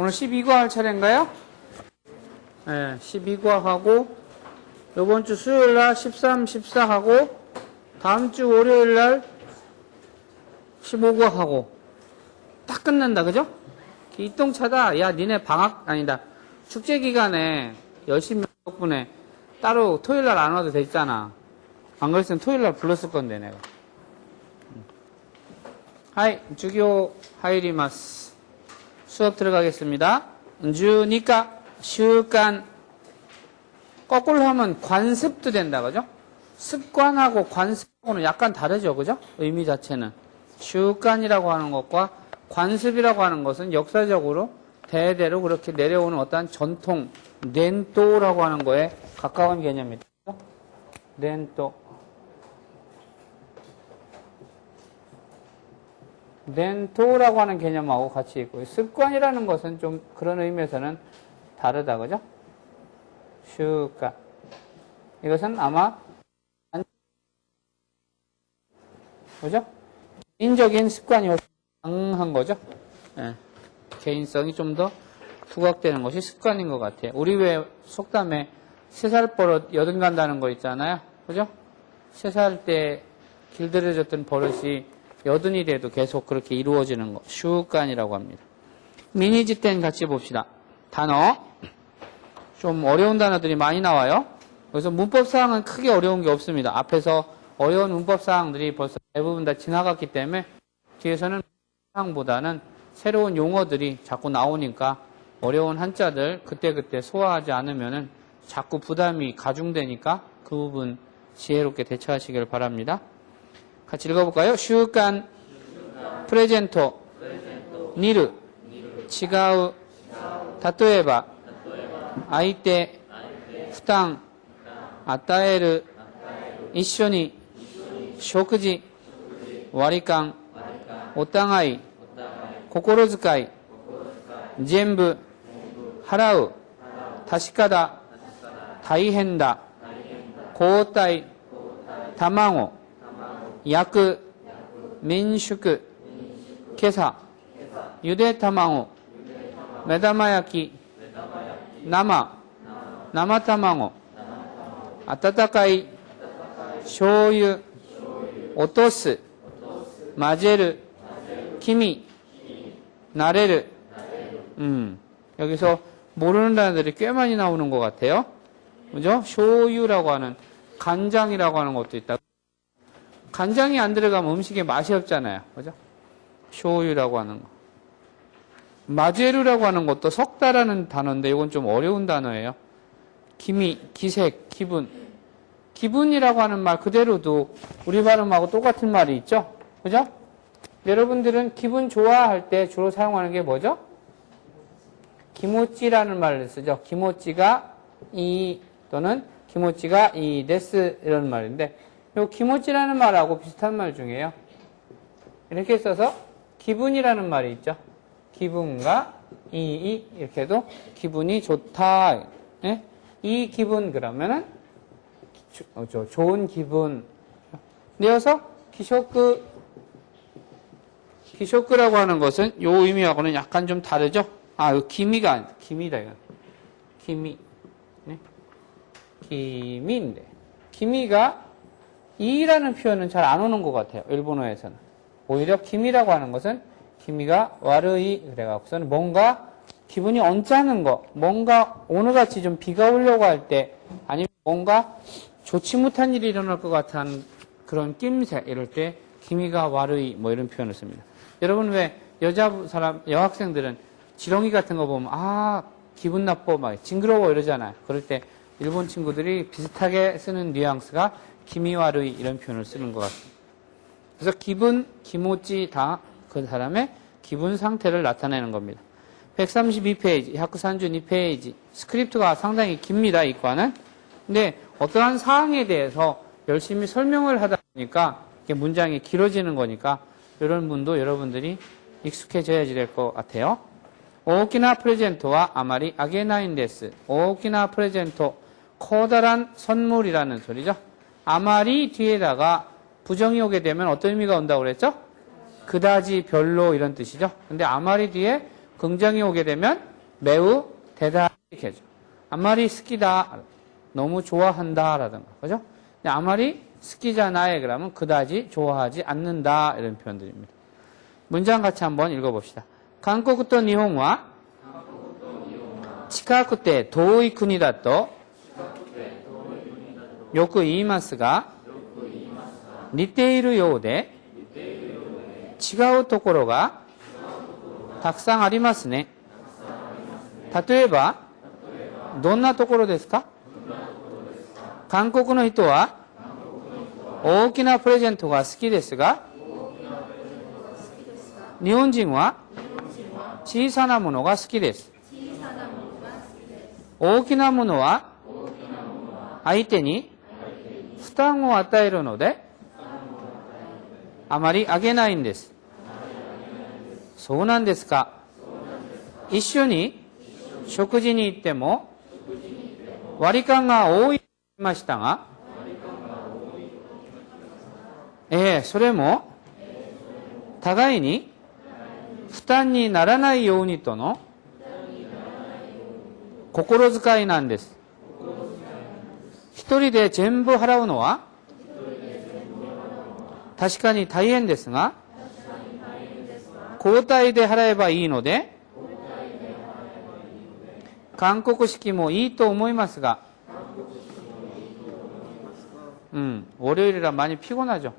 오늘 12과 할 차례인가요? 네, 12과 하고 요번 주 수요일 날 13, 14 하고 다음 주 월요일 날 15과 하고 딱 끝난다. 그죠? 이똥차다. 야, 니네 방학 아니다. 축제 기간에 열심히 덕분에 따로 토요일 날 안 와도 됐잖아. 안 그랬으면 토요일 날 불렀을 건데 내가. 하이, 주교 하이리마스. 수업 들어가겠습니다. 주니까 習慣. 거꾸로 하면 관습도 된다. 그죠? 습관하고 관습하고는 약간 다르죠. 그죠? 의미 자체는. 習慣이라고 하는 것과 관습이라고 하는 것은 역사적으로 대대로 그렇게 내려오는 어떠한 전통, 렌또라고 하는 거에 가까운 개념입니다. 렌또. 렌토라고 하는 개념하고 같이 있고, 습관이라는 것은 좀 그런 의미에서는 다르다. 그죠? 習慣. 이것은 아마 그죠? 개인적인 습관이 강한 거죠. 네. 개인성이 좀 더 부각되는 것이 습관인 것 같아요. 우리 왜 속담에 3살 버릇 여든 간다는 거 있잖아요. 그죠? 3살 때 길들여졌던 버릇이 여든이 돼도 계속 그렇게 이루어지는 거. 習慣이라고 합니다. 미니지 땐 같이 봅시다. 단어. 좀 어려운 단어들이 많이 나와요. 그래서 문법사항은 크게 어려운 게 없습니다. 앞에서 어려운 문법사항들이 벌써 대부분 다 지나갔기 때문에 뒤에서는 사항보다는 새로운 용어들이 자꾸 나오니까 어려운 한자들 그때그때 소화하지 않으면은 자꾸 부담이 가중되니까 그 부분 지혜롭게 대처하시길 바랍니다. 같이 읽어볼까요? 習慣 프레젠토 見る 違う 例えば 相手 負担 与える 一緒に 食事 割り勘 お互い 心遣い 全部 払う 確かだ 大変だ 交代 卵 焼く 民宿 今朝 ゆで卵 目玉焼き 生 生卵 温かい 醤油 落とす 混ぜる 김이 慣れる 여기서 모르는 단어들이 꽤 많이 나오는 것 같아요. 그죠? 쇼유라고 하는 간장이라고 하는 것도 있다. 간장이 안 들어가면 음식에 맛이 없잖아요. 그죠? 쇼유라고 하는 거. 마제루라고 하는 것도 석다라는 단어인데 이건 좀 어려운 단어예요. 기미, 기색, 기분. 기분이라고 하는 말 그대로도 우리 발음하고 똑같은 말이 있죠? 그죠? 여러분들은 기분 좋아할 때 주로 사용하는 게 뭐죠? 기모찌라는 말을 쓰죠. 기모찌가 이 또는 기모찌가 이 데스 이런 말인데 이 기모찌라는 말하고 비슷한 말 중에요. 이렇게 써서 기분이라는 말이 있죠. 기분과 이 이렇게 해도 기분이 좋다. 네? 이 기분 그러면은 좋은 기분. 이어서 기쇼크라고 하는 것은 요 의미하고는 약간 좀 다르죠. 아, 요 기미가 기미다 이거. 기미. 네? 기미인데. 기미가 이라는 표현은 잘 안 오는 것 같아요. 일본어에서는. 오히려 기미라고 하는 것은 기미가 와르이 그래갖고서는 뭔가 기분이 언짢은 거, 뭔가 오늘같이 좀 비가 오려고 할 때 아니면 뭔가 좋지 못한 일이 일어날 것 같은 그런 낌새 이럴 때 기미가 와르이 뭐 이런 표현을 씁니다. 여러분 왜 여학생들은 지렁이 같은 거 보면 아 기분 나빠 막 징그러워 이러잖아요. 그럴 때 일본 친구들이 비슷하게 쓰는 뉘앙스가 기미와르이 이런 표현을 쓰는 것 같습니다. 그래서 기분, 기모찌 다 그 사람의 기분 상태를 나타내는 겁니다. 132페이지, 하쿠산준 2페이지. 스크립트가 상당히 깁니다, 이 과는. 근데 어떠한 사항에 대해서 열심히 설명을 하다 보니까 이게 문장이 길어지는 거니까 이런 분도 여러분들이 익숙해져야지 될 것 같아요. 오키나 프레젠토와 아마리 아게나인데스. 오키나 프레젠토, 커다란 선물이라는 소리죠. 아마리 뒤에다가 부정이 오게 되면 어떤 의미가 온다고 그랬죠? 그다지 별로 이런 뜻이죠. 근데 아마리 뒤에 긍정이 오게 되면 매우 대단히 이렇게 하죠. 아마리 스키다. 너무 좋아한다. 라든가. 그죠? 아마리 스키잖아요. 그러면 그다지 좋아하지 않는다. 이런 표현들입니다. 문장 같이 한번 읽어봅시다. 한국と日本は近くて遠い国だとよく言いますが、似ているようで違うところがたくさんありますね。例えば、どんなところですか？韓国の人は大きなプレゼントが好きですが、日本人は小さなものが好きです。大きなものは相手に負担を与えるのであまりあげないんです。そうなんですか。一緒に食事に行っても割り勘が多いと言いましたが、それも互いに負担にならないようにとの心遣いなんです。一人で全部払うのは確かに大変ですが、交代で払えばいいので、韓国式もいいと思いますが、월요일이라 많이 피곤하죠?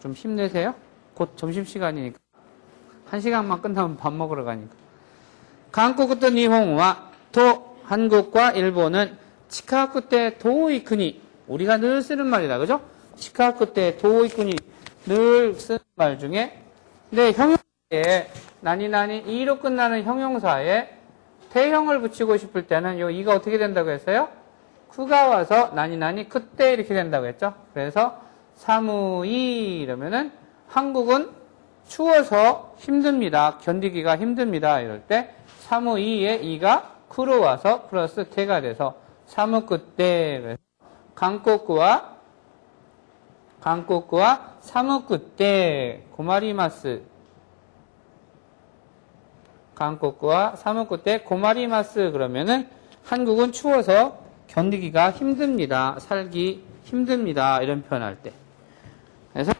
좀 힘내세요. 곧 점심시간이니까. 1시간만 끝나면 밥 먹으러 가니까. 한국과 일본과 또 한국과 일본은 치카쿠て 遠い国. 우리가 늘 쓰는 말이다. 그죠? 치카쿠て 遠い国. 늘 쓰는 말 중에. 근데 형용사에, 나니나니, 이로 끝나는 형용사에 대형을 붙이고 싶을 때는 요 이가 어떻게 된다고 했어요? 쿠가 와서 나니나니 그때 이렇게 된다고 했죠. 그래서 사무이 이러면은 한국은 추워서 힘듭니다. 견디기가 힘듭니다. 이럴 때 사무이에 이가 쿠로 와서 플러스 테가 돼서 사무쿠때. 한국과 사무쿠때 고마리마스. 한국과 사무쿠때 고마리마스. 그러면은 한국은 추워서 견디기가 힘듭니다. 살기 힘듭니다. 이런 표현할 때. 그래서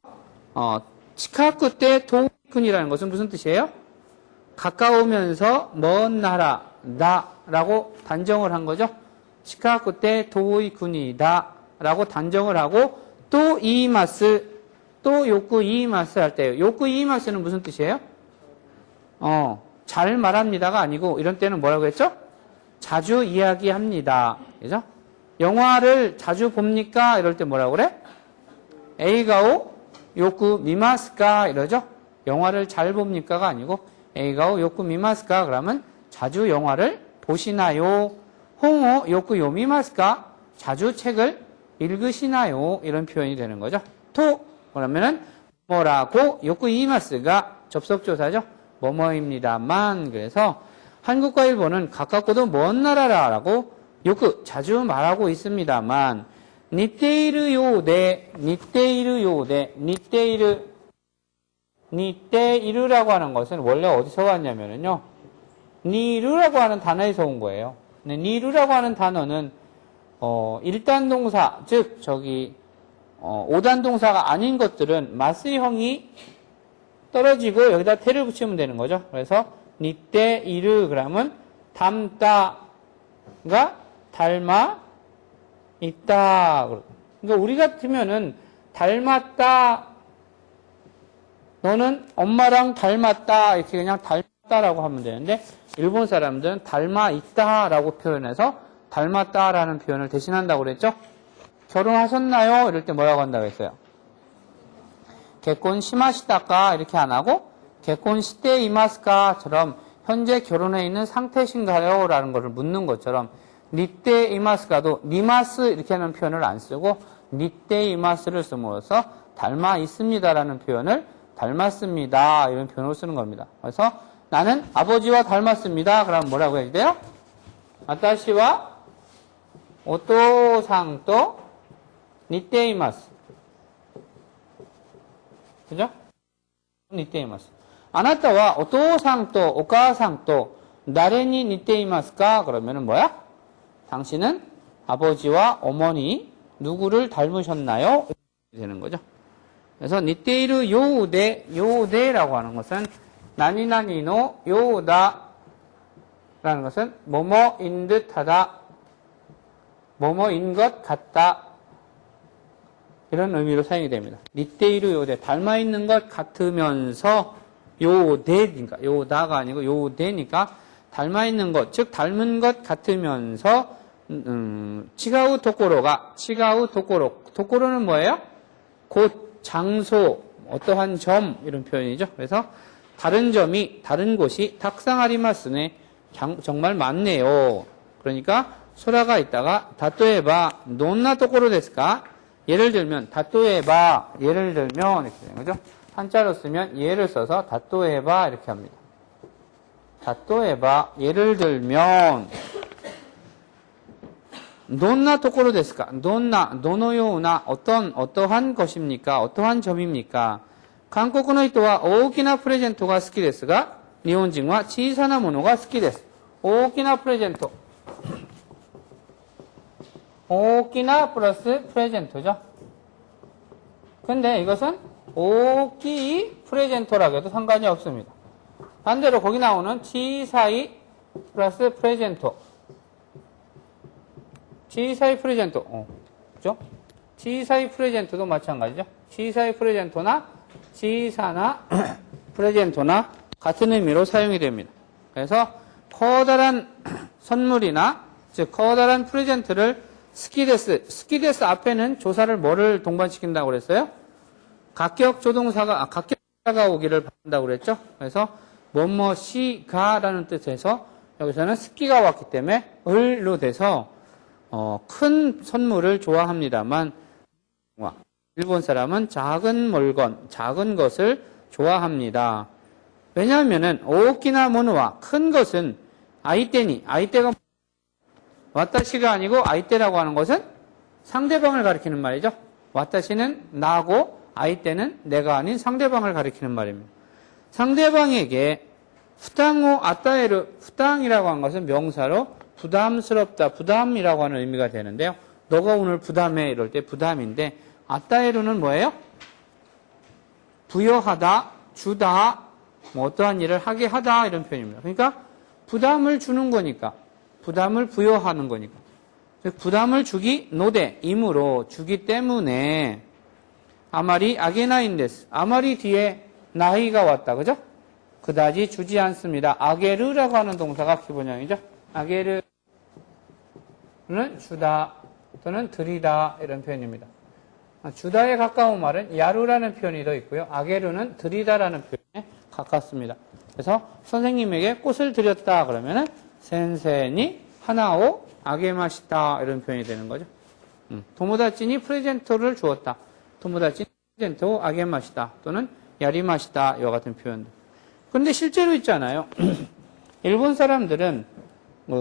치카쿠때 도이쿤이라는 것은 무슨 뜻이에요? 가까우면서 먼 나라다라고 단정을 한 거죠. 치카쿠때 도이쿤이다 라고 단정을 하고 또 이마스, 또 요쿠 이마스 할 때요. 요쿠 이마스는 무슨 뜻이에요? 잘 말합니다가 아니고 이런 때는 뭐라고 했죠? 자주 이야기합니다. 그죠? 영화를 자주 봅니까? 이럴 때 뭐라고 그래? 에이가오 요쿠 미마스까? 이러죠? 영화를 잘 봅니까가 아니고 에이가오 요쿠 미마스까? 그러면 자주 영화를 보시나요? 홍오 요쿠 요미마스까? 자주 책을 읽으시나요? 이런 표현이 되는 거죠. 토 그러면은 뭐라고 요쿠 이마스가 접속조사죠. 뭐뭐입니다만. 그래서 한국과 일본은 가깝고도 먼 나라라고 요크 자주 말하고 있습니다만 니테이르 요데 니테이르라고 하는 것은 원래 어디서 왔냐면요. 니르라고 하는 단어에서 온 거예요. 근데 니르라고 하는 단어는 1단 동사, 즉 저기 5단 동사가 아닌 것들은 마스형이 떨어지고 여기다 테를 붙이면 되는 거죠. 그래서 니테이르 그러면 닮다가 닮아 있다. 그러니까 우리 같으면은 닮았다. 너는 엄마랑 닮았다. 이렇게 그냥 닮았다라고 하면 되는데 일본 사람들은 닮아 있다라고 표현해서 닮았다라는 표현을 대신한다고 그랬죠. 결혼하셨나요? 이럴 때 뭐라고 한다고 했어요? 개콘 시마시다까 이렇게 안 하고 개콘 시대 이마스까처럼 현재 결혼해 있는 상태신가요? 라는 것을 묻는 것처럼 니때 이마스가도 니마스 이렇게 하는 표현을 안 쓰고 니때 이마스를 씀으로써 닮아 있습니다라는 표현을 닮았습니다 이런 표현을 쓰는 겁니다. 그래서 나는 아버지와 닮았습니다. 그럼 뭐라고 해야 돼요? 아타시와 오토상또 니때 이마스. 그죠? 니때 이마스. 아나타와 오토상또 오카상또 나레니 니테이마스까? 그러면은 뭐야? 당신은 아버지와 어머니 누구를 닮으셨나요? 이렇게 되는 거죠. 그래서 니테이르 요우데라고 하는 것은 나니나니노 요우다라는 것은 뭐뭐인 듯하다, 뭐뭐인 것 같다 이런 의미로 사용이 됩니다. 니테이르 요우데 닮아있는 것 같으면서 요우데니까 요우다가 아니고 요우데니까 닮아있는 것, 즉 닮은 것 같으면서 치가우 도코로가 치가우 도코로는 뭐예요? 곳, 장소, 어떠한 점 이런 표현이죠. 그래서 다른 점이 다른 곳이 탁상아리마스네 정말 많네요. 그러니까 소라가 있다가 다토에바 논나 도코로 데스까? 예를 들면 다토에바 예를 들면 이렇게 되는 거죠. 한자로 쓰면 예를 써서 다토에바 이렇게 합니다. 다토에바 예를 들면 논나 도코로 데스까? 노노요우나 어떠한 것입니까? 어떠한 점입니까? 한국의人は 大きなプレゼントが好きですが、日本人は小さなものが好きです。大きなプレゼント。大きな 플러스 프레젠토죠. 근데 이것은 大きい 프레젠토라고 해도 상관이 없습니다. 반대로 거기 나오는 小さい 플러스 프레젠토. 小さい 프레젠토. 그죠? 小さい 프레젠토도 마찬가지죠. 小さい 프레젠토나 小さな 프레젠토나 같은 의미로 사용이 됩니다. 그래서 커다란 선물이나 즉 커다란 프레젠트를 스키데스 앞에는 조사를 뭐를 동반시킨다고 그랬어요? 각격 조동사가 오기를 바란다고 그랬죠? 그래서 뭐뭐시가라는 뜻에서 여기서는 스키가 왔기 때문에 을로 돼서 큰 선물을 좋아합니다만 일본 사람은 작은 물건, 작은 것을 좋아합니다. 왜냐하면은 오키나 모노와 큰 것은 아이때가 와타시가 아니고 아이때라고 하는 것은 상대방을 가리키는 말이죠. 와타시는 나고 아이때는 내가 아닌 상대방을 가리키는 말입니다. 상대방에게 후당오 아따에르, 후당이라고 하는 것은 명사로 부담스럽다, 부담이라고 하는 의미가 되는데요. 너가 오늘 부담해 이럴 때 부담인데 아따에르는 뭐예요? 부여하다, 주다, 뭐 어떠한 일을 하게 하다 이런 표현입니다. 그러니까 부담을 주는 거니까, 부담을 부여하는 거니까. 부담을 주기 노대, 임으로 주기 때문에 아마리 아게나인데스. 아마리 뒤에 나이가 왔다, 그죠? 그다지 주지 않습니다. 아게르라고 하는 동사가 기본형이죠. 아게르는 주다 또는 드리다 이런 표현입니다. 주다에 가까운 말은 야루라는 표현이 더 있고요. 아게르는 드리다라는 표현에 가깝습니다. 그래서 선생님에게 꽃을 드렸다 그러면은 센세니 하나오 아게마시다 이런 표현이 되는 거죠. 도모다치니 프레젠토를 주었다. 도모다치니 프레젠토 아게마시다 또는 야리마시다 이와 같은 표현들. 그런데 실제로 있잖아요. 일본 사람들은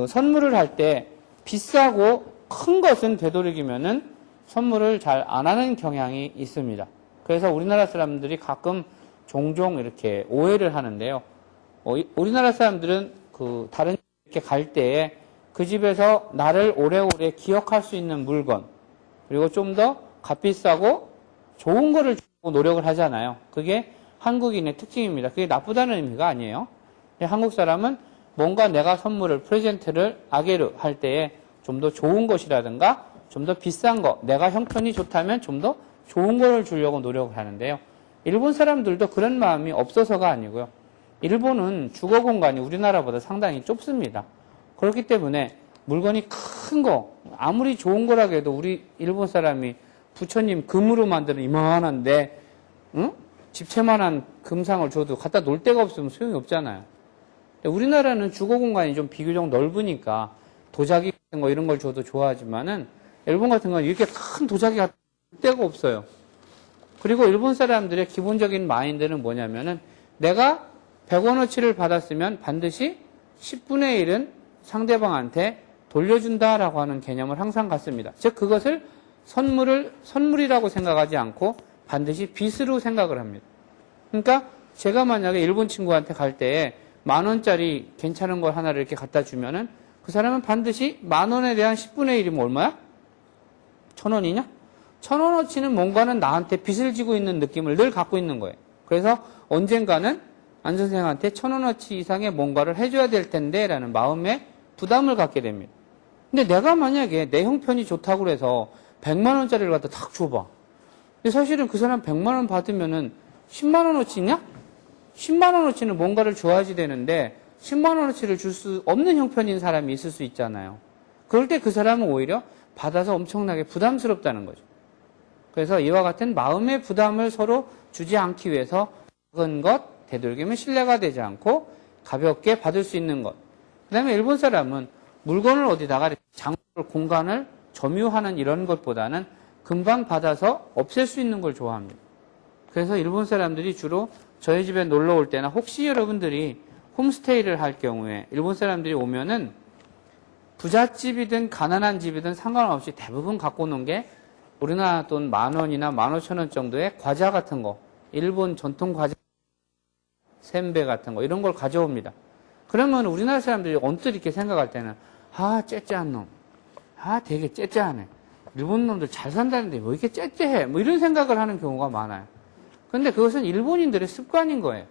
선물을 할 때 비싸고 큰 것은 되도록이면은 선물을 잘 안 하는 경향이 있습니다. 그래서 우리나라 사람들이 가끔 종종 이렇게 오해를 하는데요. 우리나라 사람들은 다른 집에 갈 때에 그 집에서 나를 오래오래 기억할 수 있는 물건, 그리고 좀 더 값비싸고 좋은 거를 주고 노력을 하잖아요. 그게 한국인의 특징입니다. 그게 나쁘다는 의미가 아니에요. 한국 사람은 뭔가 내가 선물을, 프레젠트를 아게르 할 때에 좀 더 좋은 것이라든가 좀 더 비싼 거, 내가 형편이 좋다면 좀 더 좋은 거를 주려고 노력을 하는데요. 일본 사람들도 그런 마음이 없어서가 아니고요. 일본은 주거 공간이 우리나라보다 상당히 좁습니다. 그렇기 때문에 물건이 큰 거, 아무리 좋은 거라고 해도 우리 일본 사람이 부처님 금으로 만드는 이만한데, 응? 집채만한 금상을 줘도 갖다 놓을 데가 없으면 소용이 없잖아요. 우리나라는 주거 공간이 좀 비교적 넓으니까 도자기 같은 거 이런 걸 줘도 좋아하지만은 일본 같은 건 이렇게 큰 도자기 같은 데가 없어요. 그리고 일본 사람들의 기본적인 마인드는 뭐냐면은 내가 100원어치를 받았으면 반드시 10분의 1은 상대방한테 돌려준다라고 하는 개념을 항상 갖습니다. 즉 그것을 선물이라고 생각하지 않고 반드시 빚으로 생각을 합니다. 그러니까 제가 만약에 일본 친구한테 갈 때 10,000원짜리 괜찮은 걸 하나를 이렇게 갖다 주면은 그 사람은 반드시 10,000원에 대한 10분의 1이면 얼마야? 1,000원이냐? 1,000원어치는 뭔가는 나한테 빚을 지고 있는 느낌을 늘 갖고 있는 거예요. 그래서 언젠가는 안 선생한테 1,000원어치 이상의 뭔가를 해줘야 될 텐데 라는 마음에 부담을 갖게 됩니다. 근데 내가 만약에 내 형편이 좋다고 그래서 100만원짜리를 갖다 탁 줘봐. 근데 사실은 그 사람 100만원 받으면은 10만원어치냐? 10만원어치는 뭔가를 줘야지 되는데 10만원어치를 줄 수 없는 형편인 사람이 있을 수 있잖아요. 그럴 때 그 사람은 오히려 받아서 엄청나게 부담스럽다는 거죠. 그래서 이와 같은 마음의 부담을 서로 주지 않기 위해서 작은 것, 되도록이면 신뢰가 되지 않고 가볍게 받을 수 있는 것. 그 다음에 일본 사람은 물건을 어디다가 장소를, 공간을 점유하는 이런 것보다는 금방 받아서 없앨 수 있는 걸 좋아합니다. 그래서 일본 사람들이 주로 저희 집에 놀러 올 때나 혹시 여러분들이 홈스테이를 할 경우에 일본 사람들이 오면은 부잣집이든 가난한 집이든 상관없이 대부분 갖고 오는 게 우리나라 돈 10,000원이나 15,000원 정도의 과자 같은 거, 일본 전통 과자, 셈베 같은 거 이런 걸 가져옵니다. 그러면 우리나라 사람들이 언뜻 이렇게 생각할 때는 째째한 놈, 되게 째째하네. 일본 놈들 잘 산다는데 왜 이렇게 째째해? 뭐 이런 생각을 하는 경우가 많아요. 그런데 그것은 일본인들의 습관인 거예요.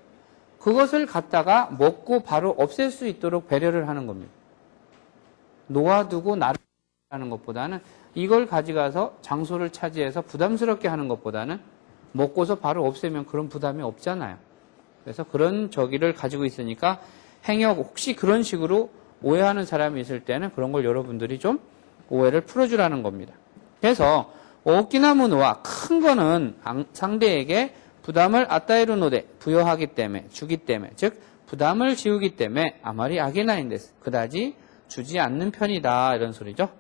그것을 갖다가 먹고 바로 없앨 수 있도록 배려를 하는 겁니다. 놓아두고 나르는 것보다는 이걸 가져가서 장소를 차지해서 부담스럽게 하는 것보다는 먹고서 바로 없애면 그런 부담이 없잖아요. 그래서 그런 저기를 가지고 있으니까 행역 혹시 그런 식으로 오해하는 사람이 있을 때는 그런 걸 여러분들이 좀 오해를 풀어주라는 겁니다. 그래서 오키나무노와 큰 거는 상대에게 부담을 아따에루노데 부여하기 때문에 주기 때문에 즉 부담을 지우기 때문에 아마리 아게나인데스 그다지 주지 않는 편이다 이런 소리죠.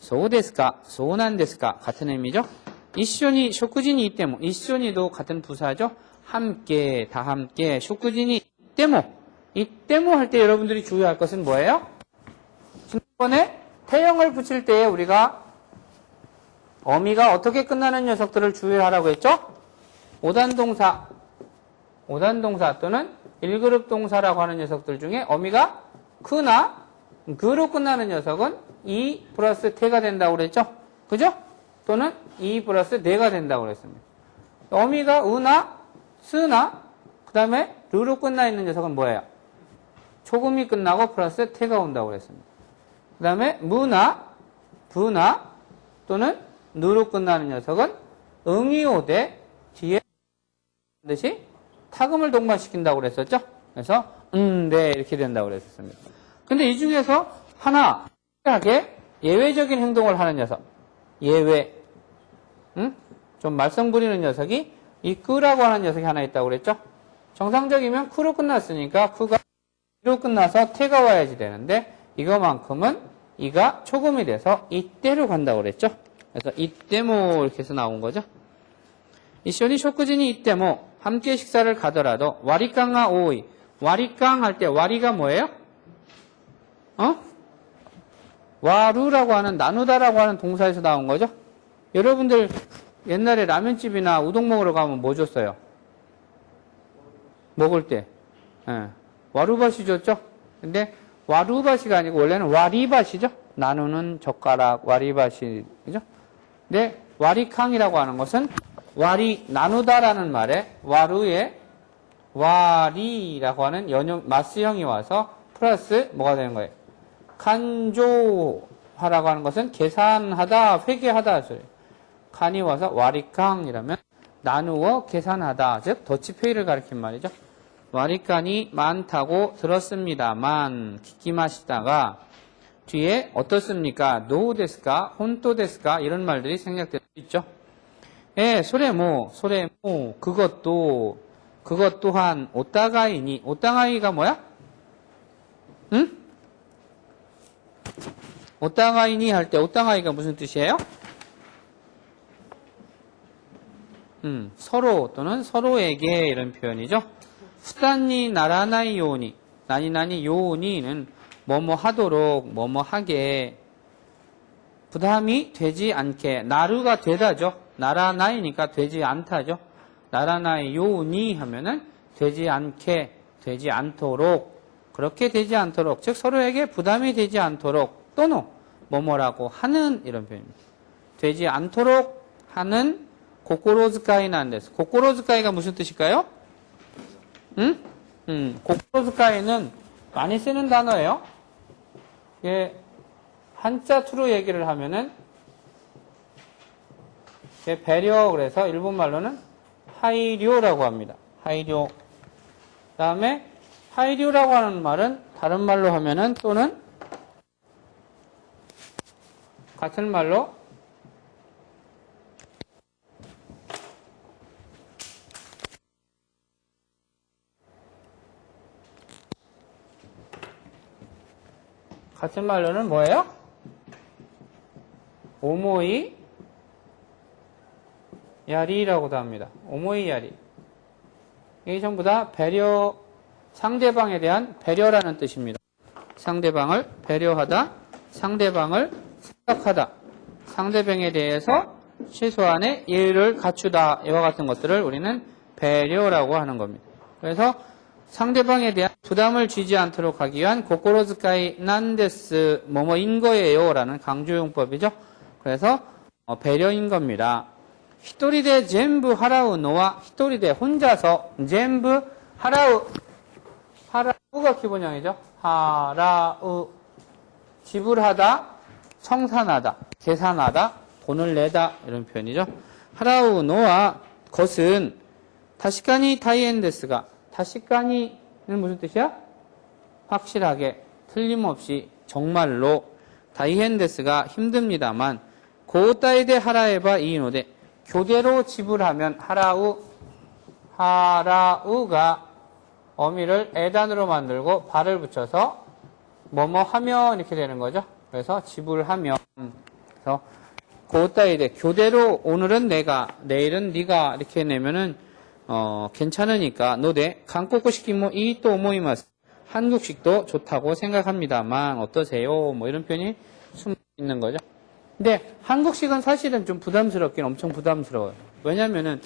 소데스까 소난데스까 같은 의미죠. 이쇼니 쇼쿠지니 이때모 이쇼니도 같은 부사죠. 함께 다 함께 쇼쿠지니 이때모 할 때 여러분들이 주의할 것은 뭐예요? 지난번에 태형을 붙일 때에 우리가 어미가 어떻게 끝나는 녀석들을 주의하라고 했죠? 오단동사 또는 1그룹 동사라고 하는 녀석들 중에 어미가 크나 그로 끝나는 녀석은 이 플러스 태가 된다고 그랬죠? 그죠? 또는 이 플러스 네가 된다고 그랬습니다. 어미가 으나 스나 그 다음에 르로 끝나 있는 녀석은 뭐예요? 초금이 끝나고 플러스 태가 온다고 그랬습니다. 그 다음에 무나 부나 또는 누로 끝나는 녀석은 응이 오되 뒤에 반드시 타금을 동반시킨다고 그랬었죠? 그래서 네 이렇게 된다고 그랬었습니다. 근데 이 중에서 하나 특별하게 예외적인 행동을 하는 녀석 예외 좀 말썽 부리는 녀석이 이 끄라고 하는 녀석이 하나 있다고 그랬죠? 정상적이면 쿠로 끝났으니까 쿠가 이로 끝나서 태가 와야지 되는데 이거만큼은 이가 초금이 돼서 이때로 간다고 그랬죠? 그래서 이때모 이렇게 해서 나온 거죠. 이쇼니 쇼쿠지니 이때모 함께 식사를 가더라도 와리깡가 오이 와리깡 할 때 와리가 뭐예요? 와루라고 하는 나누다라고 하는 동사에서 나온 거죠. 여러분들 옛날에 라면집이나 우동 먹으러 가면 뭐 줬어요? 먹을 때 와루밭이 줬죠. 근데 와루밭이가 아니고 원래는 와리밭이죠. 나누는 젓가락 와리밭이 그죠? 근데 와리캉이라고 하는 것은 와리 나누다라는 말에 와루에 와리라고 하는 마스형이 와서 플러스 뭐가 되는 거예요? 칸조하라고 하는 것은 계산하다, 회계하다 소리. 칸이 와서 와리캉이라면 나누어 계산하다, 즉 더치페이를 가리킨 말이죠. 와리칸이 많다고 들었습니다만 기끼마시다가 뒤에 어떻습니까? 노우 데스까? 혼토 데스까? 이런 말들이 생략될 수 있죠. 소레모 그것 또한 오따가이니 오따가이가 뭐야? 응? 오따가이니 할 때 오따가이가 무슨 뜻이에요? 서로 또는 서로에게 이런 표현이죠. 후단니 나라나이 요니 나니나니 요니는 뭐뭐 하도록 뭐뭐 하게 부담이 되지 않게 나루가 되다죠. 나라나이니까 되지 않다죠. 나라나이 요니 하면은 되지 않게, 되지 않도록, 그렇게 되지 않도록, 즉 서로에게 부담이 되지 않도록 또는 뭐뭐라고 하는 이런 표현입니다. 되지 않도록 하는 고코로즈카이는 데스. 고코로즈카이가 무슨 뜻일까요? 고코로즈카이는 많이 쓰는 단어예요. 이게 한자 투로 얘기를 하면은 배려, 그래서 일본말로는 하이료라고 합니다. 하이료. 그 다음에 하이료라고 하는 말은 다른 말로 하면은 또는 같은 말로 같은 말로는 뭐예요? 오모이 야리라고도 합니다. 오모이 야리. 이게 전부 다 배려, 상대방에 대한 배려라는 뜻입니다. 상대방을 배려하다, 상대방을 생각하다, 상대방에 대해서 최소한의 예의를 갖추다, 이와 같은 것들을 우리는 배려라고 하는 겁니다. 그래서 상대방에 대한 부담을 주지 않도록 하기 위한 고코로즈카이 난데스 뭐뭐인 거예요 라는 강조용법이죠. 그래서 배려인 겁니다. 히토리데 전부 하라우 노와 히토리데 혼자서 전부 하라우, 하라우가 기본형이죠. 하라우, 지불하다, 청산하다, 계산하다, 돈을 내다, 이런 표현이죠. 하라우 노와 것은 다시카니 다이엔데스가, 다시카니는 무슨 뜻이야? 확실하게, 틀림없이, 정말로, 다이엔데스가 힘듭니다만, 고타이데 하라에바 이노데, 교대로 지불하면 하라우가 어미를 에단으로 만들고 발을 붙여서 뭐뭐 하면 이렇게 되는 거죠. 그래서 지불하면, 그래서 고따이데 교대로 오늘은 내가, 내일은 네가 이렇게 내면은 괜찮으니까 노데 한국식이 뭐 이 또 모이마스, 한국식도 좋다고 생각합니다만 어떠세요? 뭐 이런 표현이 숨어 있는 거죠. 근데 한국식은 사실은 좀 부담스럽긴 엄청 부담스러워요. 왜냐면은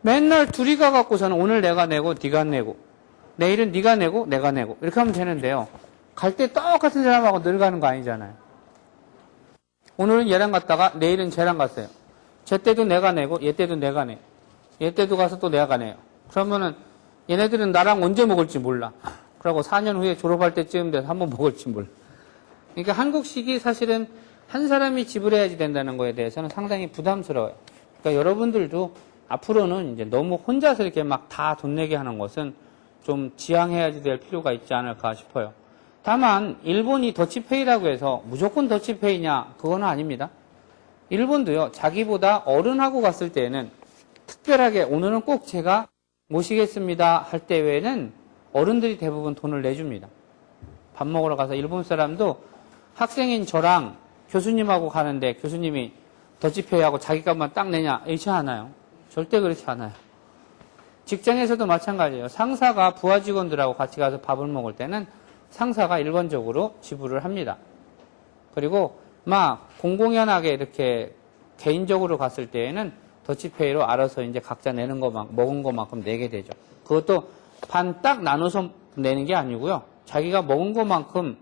맨날 둘이 가갖고서는 오늘 내가 내고 네가 내고 내일은 네가 내고 내가 내고 이렇게 하면 되는데요. 갈 때 똑같은 사람하고 늘 가는 거 아니잖아요. 오늘은 얘랑 갔다가 내일은 쟤랑 갔어요. 쟤 때도 내가 내고 얘 때도 내가 내. 얘 때도 가서 또 내가 내요. 그러면은 얘네들은 나랑 언제 먹을지 몰라. 그러고 4년 후에 졸업할 때쯤 돼서 한번 먹을지 몰라. 그러니까 한국식이 사실은 한 사람이 지불해야지 된다는 거에 대해서는 상당히 부담스러워요. 그러니까 여러분들도 앞으로는 이제 너무 혼자서 이렇게 막 다 돈 내게 하는 것은 좀 지양해야지 될 필요가 있지 않을까 싶어요. 다만 일본이 더치페이라고 해서 무조건 더치페이냐 그거는 아닙니다. 일본도요 자기보다 어른하고 갔을 때에는 특별하게 오늘은 꼭 제가 모시겠습니다 할 때 외에는 어른들이 대부분 돈을 내줍니다. 밥 먹으러 가서 일본 사람도 학생인 저랑 교수님하고 가는데 교수님이 더치페이하고 자기 값만 딱 내냐 이렇지 않아요. 절대 그렇지 않아요. 직장에서도 마찬가지예요. 상사가 부하 직원들하고 같이 가서 밥을 먹을 때는 상사가 일반적으로 지불을 합니다. 그리고 막 공공연하게 이렇게 개인적으로 갔을 때에는 더치페이로 알아서 이제 각자 내는 것만 먹은 것만큼 내게 되죠. 그것도 반 딱 나눠서 내는 게 아니고요. 자기가 먹은 것만큼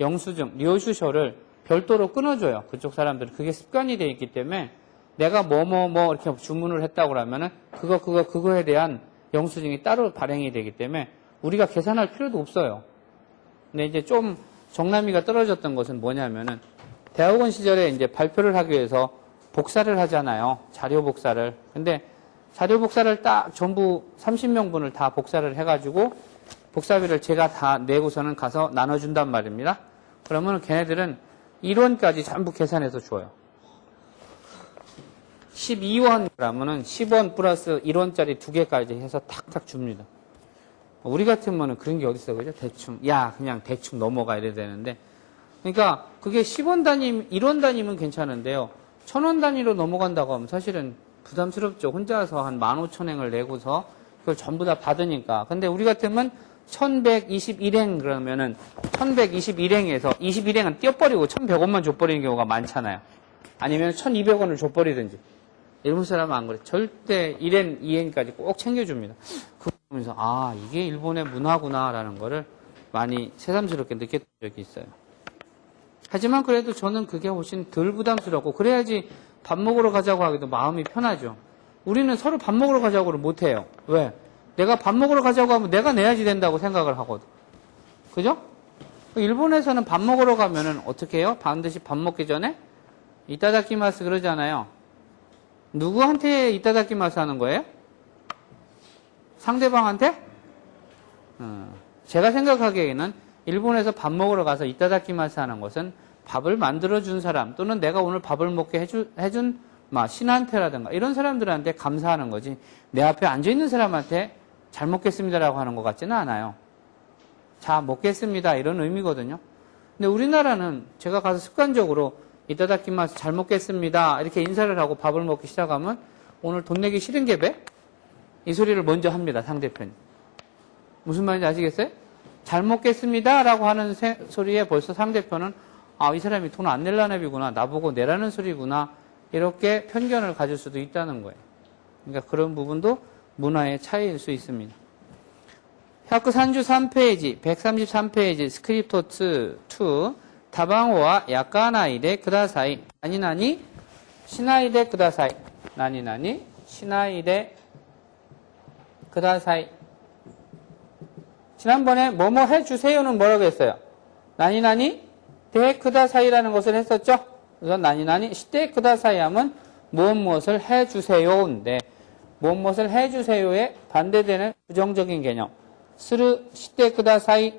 영수증, 료슈쇼를 별도로 끊어줘요. 그쪽 사람들은 그게 습관이 돼 있기 때문에 내가 뭐 이렇게 주문을 했다고 그러면은 그거에 대한 영수증이 따로 발행이 되기 때문에 우리가 계산할 필요도 없어요. 근데 이제 좀 정남이가 떨어졌던 것은 뭐냐면은 대학원 시절에 이제 발표를 하기 위해서 복사를 하잖아요. 자료 복사를. 근데 자료 복사를 딱 전부 30명분을 다 복사를 해가지고 복사비를 제가 다 내고서는 가서 나눠준단 말입니다. 그러면 걔네들은 1원까지 전부 계산해서 줘요. 12원 그러면은 10원 플러스 1원짜리 2개까지 해서 탁탁 줍니다. 우리 같으면은 그런 게 어딨어, 그죠? 대충. 야, 그냥 대충 넘어가 이래야 되는데. 그러니까 그게 10원 단위, 1원 단위면 괜찮은데요. 1000원 단위로 넘어간다고 하면 사실은 부담스럽죠. 혼자서 한 15,000엔을 내고서 그걸 전부 다 받으니까. 근데 우리 같으면 1121행 그러면은 1121행에서 21행은 떼어버리고 1100원만 줘버리는 경우가 많잖아요. 아니면 1200원을 줘버리든지. 일본 사람은 안 그래. 절대 1행, 2행까지 꼭 챙겨줍니다. 그러면서 아 이게 일본의 문화구나라는 거를 많이 새삼스럽게 느꼈던 적이 있어요. 하지만 그래도 저는 그게 훨씬 덜 부담스럽고 그래야지 밥 먹으러 가자고 하기도 마음이 편하죠. 우리는 서로 밥 먹으러 가자고를 못해요. 왜? 내가 밥 먹으러 가자고 하면 내가 내야지 된다고 생각을 하거든. 그죠? 일본에서는 밥 먹으러 가면은 어떻게 해요? 반드시 밥 먹기 전에 이타다키마스 그러잖아요. 누구한테 이타다키마스 하는 거예요? 상대방한테? 제가 생각하기에는 일본에서 밥 먹으러 가서 이타다키마스 하는 것은 밥을 만들어준 사람 또는 내가 오늘 밥을 먹게 해준 신한테라든가 이런 사람들한테 감사하는 거지 내 앞에 앉아있는 사람한테 잘 먹겠습니다라고 하는 것 같지는 않아요. 자 먹겠습니다 이런 의미거든요. 근데 우리나라는 제가 가서 습관적으로 이타다키마스 잘 먹겠습니다 이렇게 인사를 하고 밥을 먹기 시작하면 오늘 돈 내기 싫은 게배? 이 소리를 먼저 합니다. 상대편이. 무슨 말인지 아시겠어요? 잘 먹겠습니다 라고 하는 소리에 벌써 상대편은 아, 이 사람이 돈 안 낼라는 애비구나. 나보고 내라는 소리구나. 이렇게 편견을 가질 수도 있다는 거예요. 그러니까 그런 부분도 문화의 차이일 수 있습니다. 133페이지, 133페이지 스크립토 2 다방호와 야카나이데 쿠다사이 나니나니 시나이데 쿠다사이 나니나니 시나이데 쿠다사이 지난번에 뭐뭐 해주세요는 뭐라고 했어요? 나니나니 데 쿠다사이라는 것을 했었죠? 그래서 나니나니 시대 쿠다사이 하면 무엇을 해주세요인데 무엇을 해주세요에 반대되는 부정적인 개념 스르 시대 쿠다사이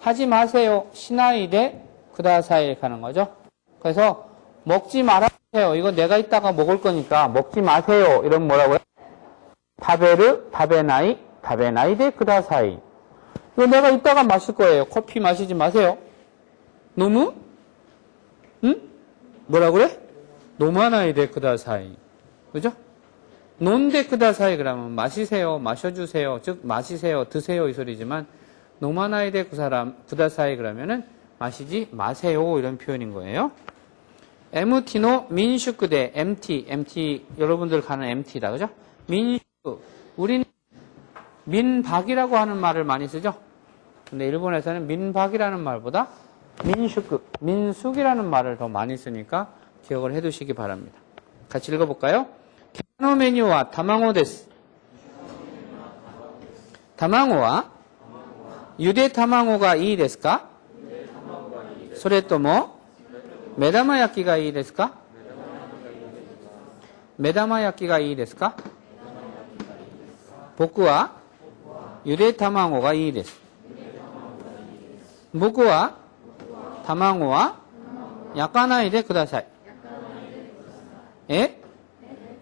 하지 마세요 시나이데 쿠다사이 이렇게 하는 거죠. 그래서 먹지 말아주세요. 이거 내가 이따가 먹을 거니까 먹지 마세요. 이런 뭐라고요? 타베르 타베나이 타베나이데 쿠다사이 이거 내가 이따가 마실 거예요. 커피 마시지 마세요. 너무? 응? 뭐라 그래? 노마나이데 쿠다사이. 그죠? 논데 쿠다사이 그러면 마시세요, 마셔주세요, 즉 마시세요, 드세요 이 소리지만 노마나이데 쿠다사이 그러면은 마시지 마세요 이런 표현인 거예요. MT노 민슈크대 MT 여러분들 가는 MT다 그죠? 민슈크 우리는 민박이라고 하는 말을 많이 쓰죠. 근데 일본에서는 민박이라는 말보다 민숙이라는 말을 더 많이 쓰니까 기억을 해두시기 바랍니다. 같이 읽어볼까요? 게노 메뉴와 타마고 데스. 타마고와 유대 타마고가 이ですか? それとも目玉焼きがいいですか? 目玉焼きがいいですか? 僕はゆで卵がいいです。僕は卵は焼かないでください。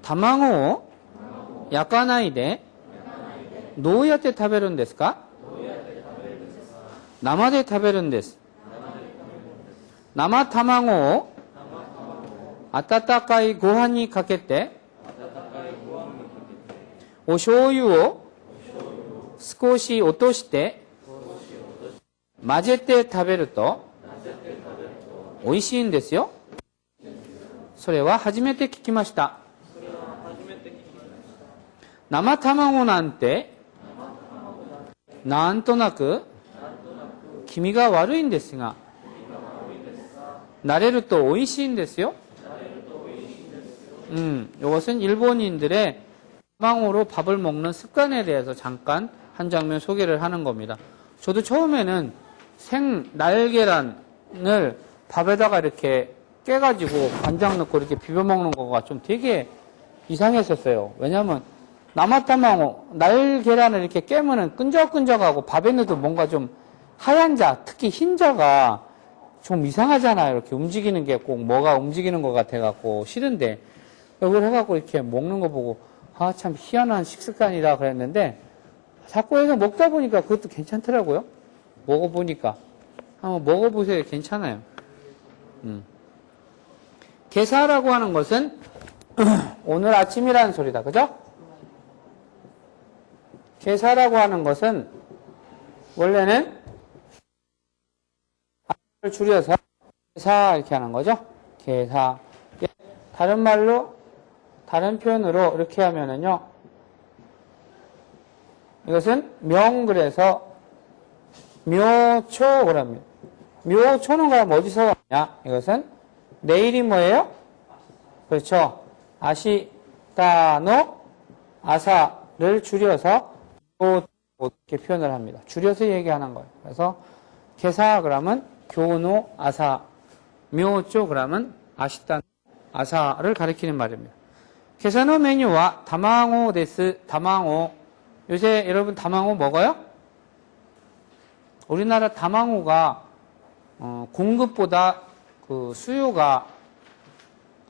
卵を焼かないでどうやって食べるんですか? 生で食べるんです。生卵を温かいご飯にかけてお醤油を少し落として混ぜて食べると美味しいんですよ。それは初めて聞きました。生卵なんてなんとなく気味が悪いんですが慣れると美味しいんですよ。이것은 일본인들의 타망으로 밥을 먹는 습관에 대해서 잠깐 한 장면 소개를 하는 겁니다. 저도 처음에는 생 날계란을 밥에다가 이렇게 깨가지고 간장 넣고 이렇게 비벼 먹는 거가 좀 되게 이상했었어요. 왜냐면 남아타망어 날계란을 이렇게 깨면은 끈적끈적하고 밥에 넣어도 뭔가 좀 하얀 자, 특히 흰 자가 좀 이상하잖아요. 이렇게 움직이는 게 꼭 뭐가 움직이는 것 같아갖고 싫은데 이걸 해갖고 이렇게 먹는 거 보고 아 참 희한한 식습관이다 그랬는데 자꾸 해서 먹다 보니까 그것도 괜찮더라고요. 먹어보니까 한번 먹어보세요. 괜찮아요. 게사라고 하는 것은 오늘 아침이라는 소리다. 그죠? 게사라고 하는 것은 원래는 를 줄여서 게사 이렇게 하는 거죠. 게사. 다른 말로 다른 표현으로 이렇게 하면은요. 이것은 명 그래서 묘초 그럽니다. 묘초는 그럼 어디서 왔냐? 이것은 내일이 뭐예요? 그렇죠. 아시다노 아사를 줄여서 묘 이렇게 표현을 합니다. 줄여서 얘기하는 거예요. 그래서 개사 그러면 교노 아사, 묘초 그러면 아시다노 아사를 가리키는 말입니다. 계산의 메뉴와 다망오 데스, 다망오. 요새 여러분 다망오 먹어요? 우리나라 다망오가 공급보다 그 수요가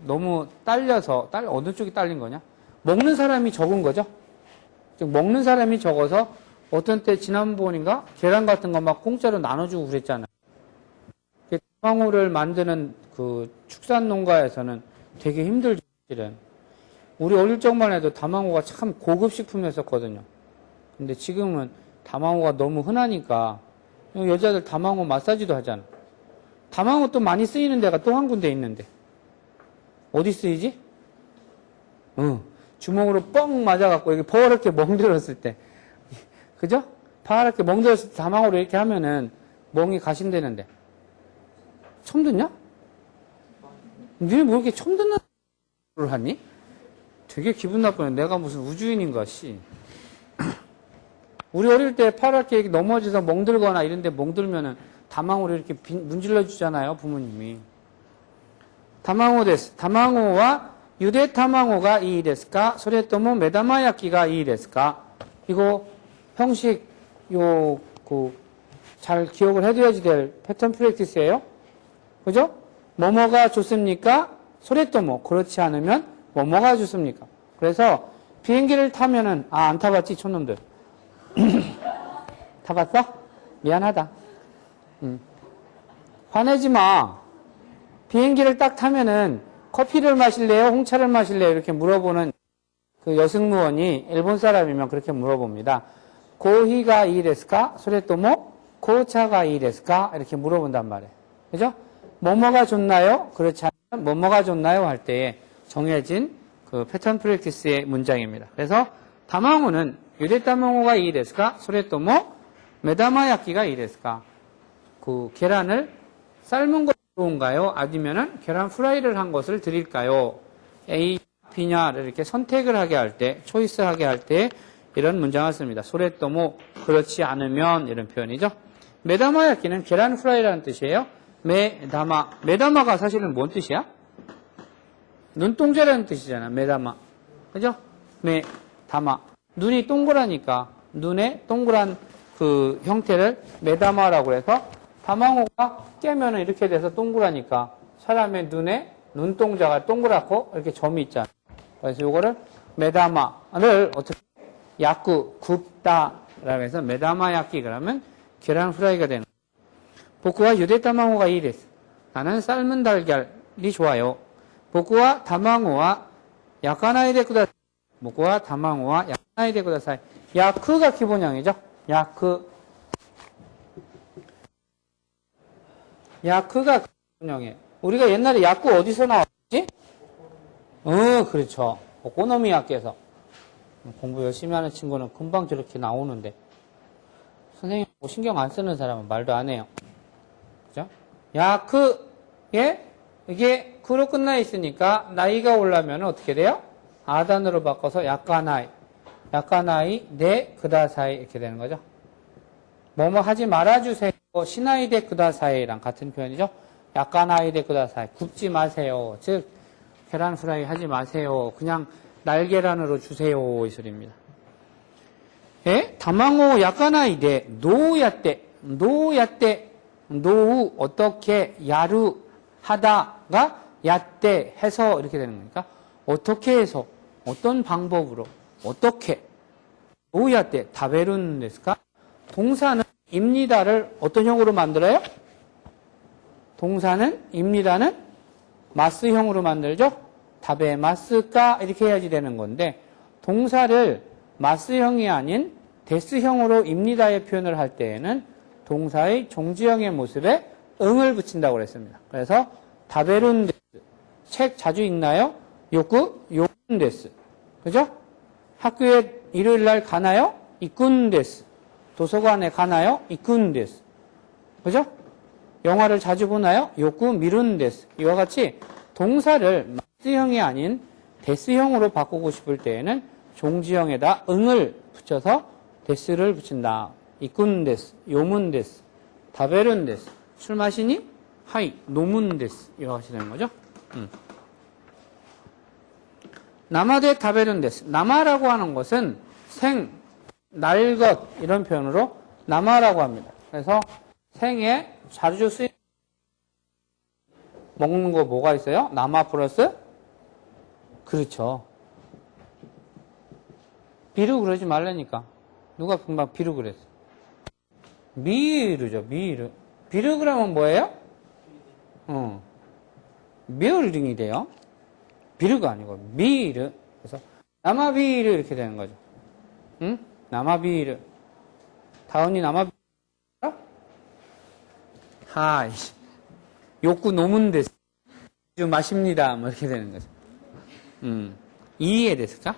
너무 딸려서, 어느 쪽이 딸린 거냐? 먹는 사람이 적은 거죠? 즉, 먹는 사람이 적어서 어떤 때 지난번인가 계란 같은 거 막 공짜로 나눠주고 그랬잖아요. 다망오를 만드는 그 축산 농가에서는 되게 힘들죠, 사실은. 우리 어릴 적만 해도 다망오가 참 고급 식품이었었거든요. 근데 지금은 다망오가 너무 흔하니까 여자들 다망오 마사지도 하잖아. 다망오 또 많이 쓰이는 데가 또 한 군데 있는데. 어디 쓰이지? 주먹으로 뻥 맞아갖고 여기 퍼렇게 멍들었을 때. 그죠? 파랗게 멍들었을 때 다망오로 이렇게 하면은 멍이 가신다는데. 처음 듣냐? 니네 뭐 이렇게 처음 듣는 걸 하니? 되게 기분 나쁘네. 내가 무슨 우주인인가, 씨. 우리 어릴 때 파랗게 넘어져서 멍들거나 이런 데 멍들면은 다망오를 이렇게 문질러 주잖아요, 부모님이. 다망오 데스. 다망오와 유대 다망오가 이 데스까? 소레토모 메다마야키가 이 데스까? 이거 형식, 잘 기억을 해둬야지 될 패턴 프랙티스예요. 그죠? 뭐뭐가 좋습니까? 소레토모. 그렇지 않으면 뭐가 좋습니까? 그래서 비행기를 타면은, 안 타봤지, 촌놈들. 타봤어? 미안하다. 화내지 마. 비행기를 딱 타면은 커피를 마실래요? 홍차를 마실래요? 이렇게 물어보는 그 여승무원이 일본 사람이면 그렇게 물어봅니다. 고히가 이 데스까? 소레토모 고차가 이 데스까? 이렇게 물어본단 말이에요. 그죠? 뭐뭐가 좋나요? 그렇지 않으면 뭐뭐가 좋나요? 할 때에 정해진 그 패턴 프랙티스의 문장입니다. 그래서 다망오는 유대 다망오가 이 데스까? 소레토모 메다마야키가 이 데스까? 그 계란을 삶은 것이 좋은가요? 아니면은 계란 프라이를 한 것을 드릴까요? A, B냐를 이렇게 선택을 하게 할 때, 초이스하게 할 때 이런 문장을 씁니다. 소레토모 그렇지 않으면 이런 표현이죠. 메다마야키는 계란 프라이라는 뜻이에요. 메다마가 사실은 뭔 뜻이야? 눈동자라는 뜻이잖아. 메다마. 그죠? 메다마. 눈이 동그라니까 눈의 동그란 그 형태를 메다마라고 해서 다망오가 깨면은 이렇게 돼서 동그라니까 사람의 눈에 눈동자가 동그랗고 이렇게 점이 있잖아. 그래서 이거를 메다마를 어떻게 야쿠 굽다라고 해서 메다마 야끼 그러면 계란 프라이가 되는 거예요. 보쿠와 유대 다망오가 이 데스. 나는 삶은 달걀이 좋아요. 보쿠와 다망오와 야카나이데 쿠다사이. 보쿠와 다망오와 야카나이데 쿠다사이. 야크가 기본형이죠. 야크가 기본형이에요. 우리가 옛날에 야쿠 어디서 나왔지? 그렇죠. 오코노미야끼에서. 공부 열심히 하는 친구는 금방 저렇게 나오는데 선생님 신경 안 쓰는 사람은 말도 안 해요. 그죠? 야크에 이게 크로 끝나 있으니까 나이가 올라면 어떻게 돼요? 아단으로 바꿔서 야카나이 네 그다사이 이렇게 되는 거죠. 뭐뭐 하지 말아주세요. 시나이데 그다사이랑 같은 표현이죠. 야카나이데 그다사이. 굽지 마세요. 즉 계란 프라이 하지 마세요. 그냥 날계란으로 주세요. 이 소리입니다. 예? 다망오 야카나이데 노우 어떻게 야루 하다가 야떼 해서 이렇게 되는 거니까 어떻게 해서 어떤 방법으로 어떻게 노야떼 다베룬 데스까? 동사는 입니다를 어떤 형으로 만들어요? 동사는 입니다는 마스형으로 만들죠? 다베 마스까 이렇게 해야지 되는 건데 동사를 마스형이 아닌 데스형으로 입니다의 표현을 할 때에는 동사의 종지형의 모습에 응을 붙인다고 그랬습니다. 그래서 다베룬 데스. 책 자주 읽나요? 요룬 데스. 그죠? 학교에 일요일 날 가나요? 이꾼데스. 도서관에 가나요? 이꾼데스. 그죠? 영화를 자주 보나요? 요쿠 미룬데스. 이와 같이 동사를 마스형이 아닌 데스형으로 바꾸고 싶을 때에는 종지형에다 응을 붙여서 데스를 붙인다. 이꾼데스, 요문데스, 다베룬데스. 술 마시니? 하이, 노문데스. 이와 같이 되는 거죠. 나마데 다베룬데스. 나마라고 하는 것은 생, 날 것 이런 표현으로 나마라고 합니다. 그래서 생에 자주 쓰이는 먹는 거 뭐가 있어요? 나마 플러스? 그렇죠. 비루 그러지 말라니까. 누가 금방 비루 그랬어? 미르죠, 미르. 비루 그러면 뭐예요? 미얼링이 돼요. 비르가 아니고 미르. 그래서 나마비르 이렇게 되는 거죠. 응? 나마비르. 다은이 나마비르? 하이씨. 욕구 노문데스. 좀 마십니다. 뭐 이렇게 되는 거죠. 이해됐을까?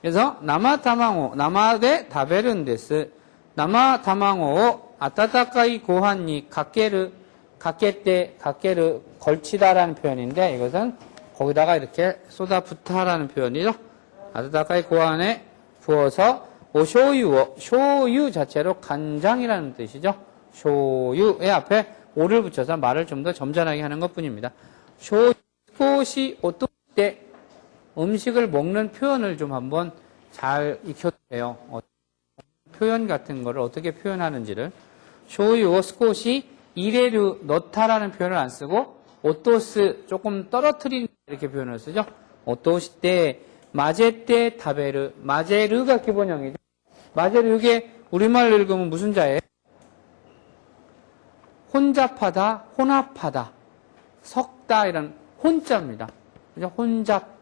그래서 나마타망오, 나마데 다베른데스. 나마타망오 아타타카이 고한니 가케르, 가케르 걸치다라는 표현인데 이것은 거기다가 이렇게 쏟아붓다라는 표현이죠. 아타타카이 고한에 부어서 오쇼유, 쇼유 자체로 간장이라는 뜻이죠. 쇼유의 앞에 오를 붙여서 말을 좀 더 점잖하게 하는 것뿐입니다. 쇼시 어떤 때 음식을 먹는 표현을 좀 한번 잘 익혀주세요. 표현 같은 거를 어떻게 표현하는지를. 쇼유 스코시 이레류 넣다라는 표현을 안 쓰고 오토스 조금 떨어뜨린 이렇게 표현을 쓰죠. 오토시 때 마제 때 타베르. 마제르가 기본형이죠. 마제르 이게 우리말로 읽으면 무슨 자예요? 혼잡하다, 혼합하다, 섞다 이런 혼자입니다. 그죠? 혼잡.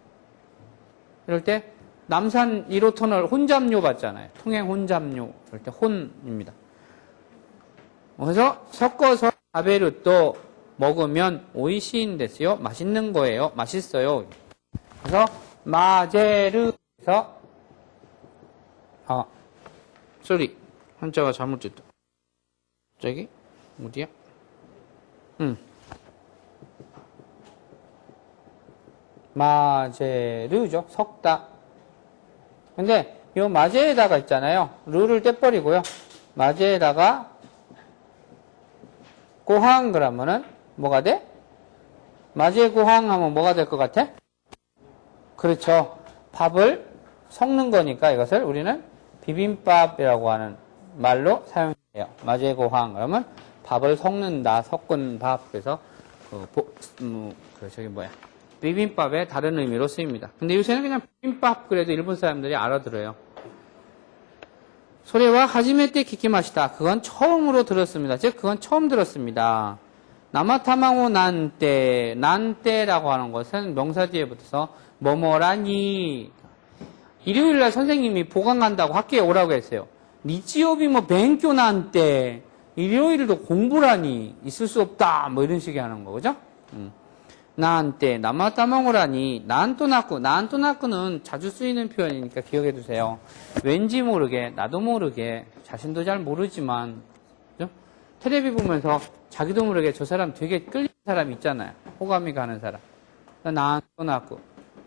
이럴 때 남산 1호 터널 혼잡료 받잖아요. 통행 혼잡료. 이럴 때 혼입니다. 그래서 섞어서 다베르 또 먹으면 오이시인 데스요. 맛있는 거예요. 맛있어요. 그래서 마제르에서 쏘리 한자가 잘못됐다. 저기 어디야? 마제르죠. 섞다. 근데 이 마제에다가 있잖아요. 르를 떼버리고요. 마제에다가 고항 그러면은 뭐가 돼? 마제 고항 하면 뭐가 될 것 같아? 그렇죠. 밥을 섞는 거니까 이것을 우리는 비빔밥이라고 하는 말로 사용해요. 마제 고항 그러면 밥을 섞는다, 섞은 밥. 그래서 비빔밥의 다른 의미로 쓰입니다. 근데 요새는 그냥 비빔밥 그래도 일본 사람들이 알아들어요. 소리와 하지메테 키키마시다. 그건 처음으로 들었습니다. 즉 그건 처음 들었습니다. 나마타망오 난때, 난때라고 하는 것은 명사 뒤에 붙어서 뭐뭐라니. 일요일날 선생님이 보강 간다고 학교에 오라고 했어요. 니치요비 뭐 뱅교 난때. 일요일도 공부라니 있을 수 없다 뭐 이런 식의 하는 거 그죠? 나한테 나마타망오라니 난또나쿠는 자주 쓰이는 표현이니까 기억해 두세요. 왠지 모르게 나도 모르게 자신도 잘 모르지만 그죠? 텔레비 보면서 자기도 모르게 저 사람 되게 끌리는 사람 있잖아요. 호감이 가는 사람. 난또나쿠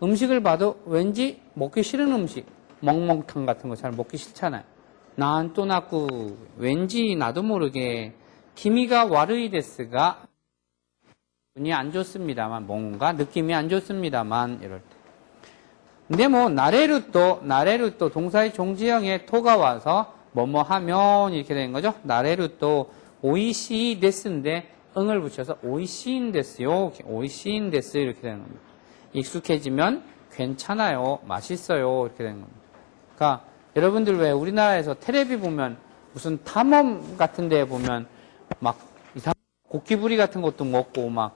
음식을 봐도 왠지 먹기 싫은 음식 멍멍탕 같은 거 잘 먹기 싫잖아요. 난또나쿠 왠지 나도 모르게 기미가 와르이 데스가 기분이 안 좋습니다만 뭔가 느낌이 안 좋습니다만 이럴 때. 근데 뭐 나레루 또 동사의 종지형에 토가 와서 뭐뭐 하면 이렇게 되는 거죠. 나레루 또 오이시 데스인데 응을 붙여서 오이시인 데스요. 오이시인 데스 이렇게 되는 겁니다. 익숙해지면 괜찮아요. 맛있어요. 이렇게 되는 겁니다. 그러니까 여러분들 왜 우리나라에서 텔레비 보면 무슨 탐험 같은 데 보면 막 이상한 고기부리 같은 것도 먹고 막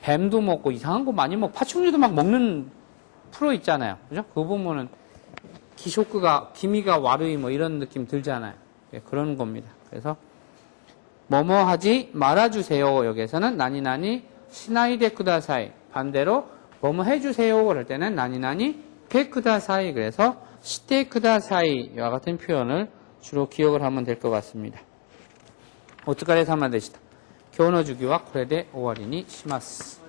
뱀도 먹고 이상한 거 많이 먹고 파충류도 막 먹는 프로 있잖아요. 그죠? 그거 보면은 기미가 와르이 뭐 이런 느낌 들잖아요. 그런 겁니다. 그래서 뭐뭐 하지 말아주세요. 여기에서는 나니나니 시나이데 쿠다사이 반대로 뭐뭐 해주세요. 그럴 때는 나니나니 페쿠다사이 그래서 시테이크다 사이와 같은 표현을 주로 기억을 하면 될 것 같습니다. 오츠카레 사마でした。今日の授業はこれで終わりにします。